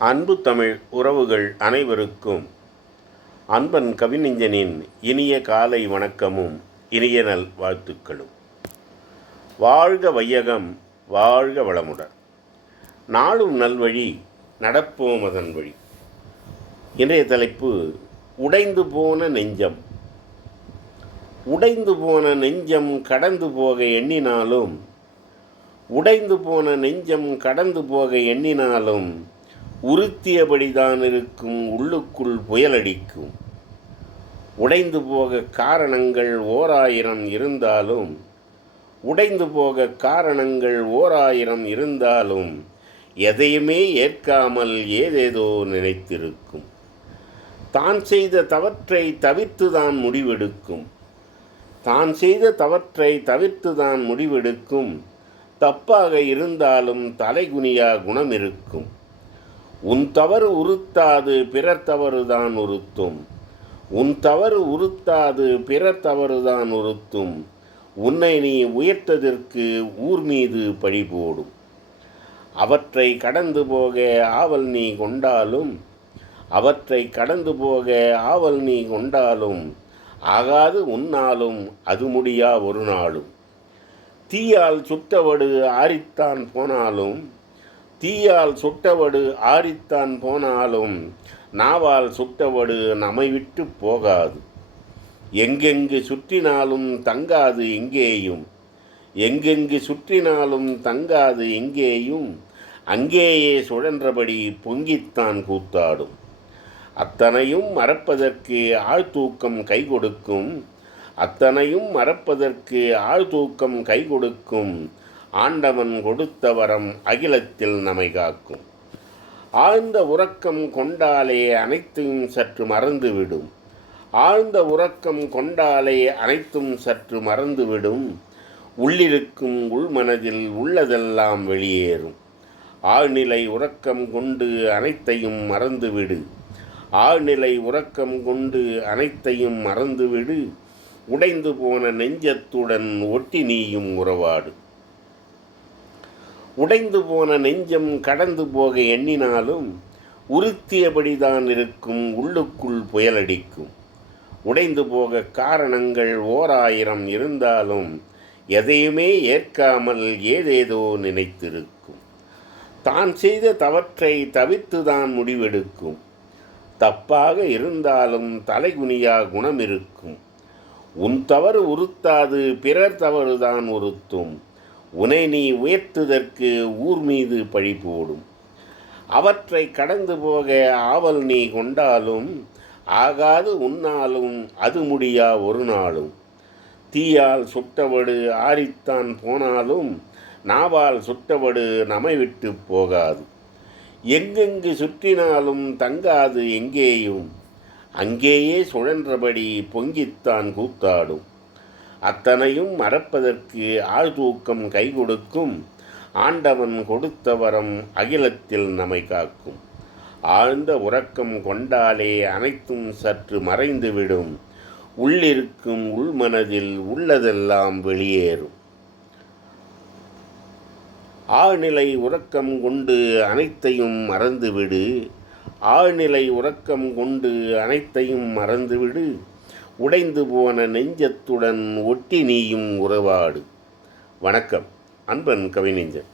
அன்பு தமிழ் உறவுகள் அனைவருக்கும் அன்பன் கவிஞனின் இனிய காலை வணக்கமும் இனிய நல் வாழ்த்துக்களும். வாழ்க வையகம் வாழ்க வளமுடன். நாளும் நல்வழி நடப்போம் அதன் வழி. இன்றைய தலைப்பு உடைந்து போன நெஞ்சம். உடைந்து போன நெஞ்சம் கடந்து போக எண்ணினாலும் உடைந்து போன நெஞ்சம் கடந்து போக எண்ணினாலும் உறுத்தியபடிதான் இருக்கும் உள்ளுக்குள் புயலடிக்கும். உடைந்து போக காரணங்கள் ஓராயிரம் இருந்தாலும் உடைந்து போக காரணங்கள் ஓராயிரம் இருந்தாலும் எதையுமே ஏற்காமல் ஏதேதோ நினைத்திருக்கும். தான் செய்த தவற்றை தவிர்த்து தான் முடிவெடுக்கும். தான் செய்த தவற்றை தவிர்த்து தான் முடிவெடுக்கும். தப்பாக இருந்தாலும் தலைகுனியா குணம் இருக்கும் உன் தவறு உறுத்தாது பிறர் தவறுதான் உறுத்தும். உன் தவறு உறுத்தாது பிறர் தவறுதான் உறுத்தும். உன்னை நீ உயர்த்ததற்கு ஊர் மீது பழி போடும். அவற்றை கடந்து போக ஆவல் நீ கொண்டாலும் அவற்றை கடந்து போக ஆவல் நீ கொண்டாலும் ஆகாது உன்னாலும் அது முடியா ஒரு நாளும். தீயால் சுட்டவடு ஆரித்தான் போனாலும் தீயால் சுட்டவடு ஆரித்தான் போனாலும் நாவால் சுட்டவடு நம்மை விட்டு போகாது. எங்கெங்கு சுற்றினாலும் தங்காது எங்கேயும் எங்கெங்கு சுற்றினாலும் தங்காது எங்கேயும் அங்கேயே சுழன்றபடி பொங்கித்தான் கூத்தாடும். அத்தனையும் மறப்பதற்கு ஆழ்தூக்கம் கை கொடுக்கும். அத்தனையும் மறப்பதற்கு ஆழ்தூக்கம் கை கொடுக்கும். ஆண்டவன் கொடுத்த வரம் அகிலத்தில் நம்மை காக்கும். ஆழ்ந்த உறக்கம் கொண்டாலே அனைத்தையும் சற்று மறந்துவிடும். ஆழ்ந்த உறக்கம் கொண்டாலே அனைத்தும் சற்று மறந்துவிடும். உள்ளிருக்கும் உள்மனதில் உள்ளதெல்லாம் வெளியேறும். ஆழ்நிலை உறக்கம் கொண்டு அனைத்தையும் மறந்துவிடு. ஆழ்நிலை உறக்கம் கொண்டு அனைத்தையும் மறந்துவிடு. உடைந்து போன நெஞ்சத்துடன் ஒட்டி நீயும் உறவாடு. உடைந்து போன நெஞ்சம் கடந்து போக எண்ணினாலும் உறுத்தியபடிதான் இருக்கும் உள்ளுக்குள் புயலடிக்கும். உடைந்து போக காரணங்கள் ஓராயிரம் இருந்தாலும் எதையுமே ஏற்காமல் ஏதேதோ நினைத்திருக்கும். தான் செய்த தவற்றை தவிர்த்துதான் முடிவெடுக்கும். தப்பாக இருந்தாலும் தலைகுனியா குணம் இருக்கும் உன் தவறு உறுத்தாது பிறர் தவறுதான் உறுத்தும். உனை நீ உயர்த்துதற்கு ஊர் மீது பழி போடும். அவற்றை கடந்து போக ஆவல் நீ கொண்டாலும் ஆகாது உன்னாலும் அது முடியா ஒரு நாளும். தீயால் சுட்டவடு ஆரித்தான் போனாலும் நாவால் சுட்டவடு நம்மை விட்டு போகாது. எங்கெங்கு சுற்றினாலும் தங்காது எங்கேயும். அங்கேயே சுழன்றபடி பொங்கித்தான் கூத்தாடும். அத்தனையும் மறப்பதற்கு ஆழ்தூக்கம் கை கொடுக்கும். ஆண்டவன் கொடுத்த வரம் அகிலத்தில் நம்மை காக்கும். ஆழ்ந்த உறக்கம் கொண்டாலே அனைத்தும் சற்று மறைந்துவிடும். உள்ளிருக்கும் உள்மனதில் உள்ளதெல்லாம் வெளியேறும். ஆழ்நிலை உறக்கம் கொண்டு அனைத்தையும் மறந்துவிடு. ஆழ்நிலை உறக்கம் கொண்டு அனைத்தையும் மறந்துவிடு. உடைந்து போன நெஞ்சத்துடன் ஒட்டி நீயும் உறவாடு. வணக்கம். அன்பன் கவிநெஞ்சன்.